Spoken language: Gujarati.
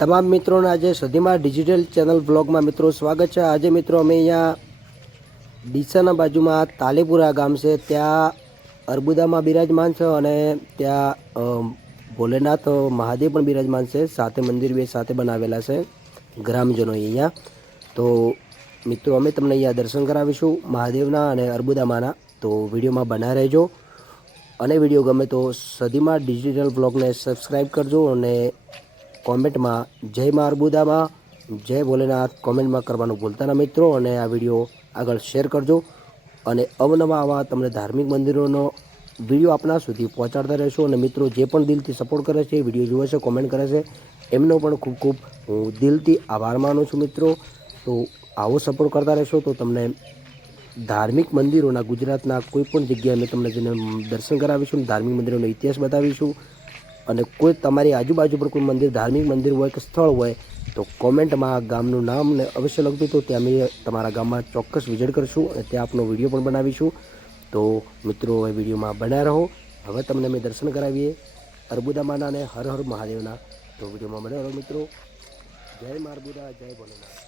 તમામ મિત્રોને આજે સદીમાં ડિજિટલ ચેનલ બ્લોગમાં મિત્રો સ્વાગત છે। આજે મિત્રો અમે અહીંયા ડીસાના બાજુમાં તાલીપુરા ગામ છે, ત્યાં અર્બુદામાં બિરાજમાન છે અને ત્યાં ભોલેનાથ મહાદેવ પણ બિરાજમાન છે। સાથે મંદિર બે સાથે બનાવેલા છે ગ્રામજનો અહીંયા। તો મિત્રો અમે તમને અહીંયા દર્શન કરાવીશું મહાદેવના અને અર્બુદામાંના। તો વિડીયોમાં બના રહેજો અને વિડીયો ગમે તો સદીમાં ડિજિટલ બ્લોગને સબસ્ક્રાઈબ કરજો અને કોમેન્ટમાં જય મા અર્બુદામાં, જય ભોલેનાથ કોમેન્ટમાં કરવાનું ભૂલતા ના મિત્રો। અને આ વિડીયો આગળ શેર કરજો અને અવનવા આવા તમને ધાર્મિક મંદિરોનો વિડીયો આપણા સુધી પહોંચાડતા રહેશો। અને મિત્રો જે પણ દિલથી સપોર્ટ કરે છે, વિડીયો જુએ છે, કોમેન્ટ કરે છે, એમનો પણ ખૂબ ખૂબ હું દિલથી આભાર માનું છું મિત્રો। તો આવો સપોર્ટ કરતા રહેશો તો તમને ધાર્મિક મંદિરોના ગુજરાતના કોઈ પણ જગ્યાએ અમે તમને જેને દર્શન કરાવીશું, ધાર્મિક મંદિરોનો ઇતિહાસ બતાવીશું। અને કોઈ તમારી આજુબાજુ પર કોઈ મંદિર, ધાર્મિક મંદિર હોય કે સ્થળ હોય તો કોમેન્ટમાં ગામનું નામ ને અવશ્ય લખજો, તો ત્યાં અમે તમારા ગામમાં ચોક્કસ વિઝિટ કરીશું અને ત્યાં આપનો વિડીયો પણ બનાવીશું। તો મિત્રો એ વિડીયોમાં બન્યા રહો। હવે તમને અમે દર્શન કરાવીએ અર્બુદામાંના અને હર હર મહાદેવના। તો વિડીયોમાં બન્યા રહો મિત્રો। જય મા અર્બુદા, જય ભોલેનાથ।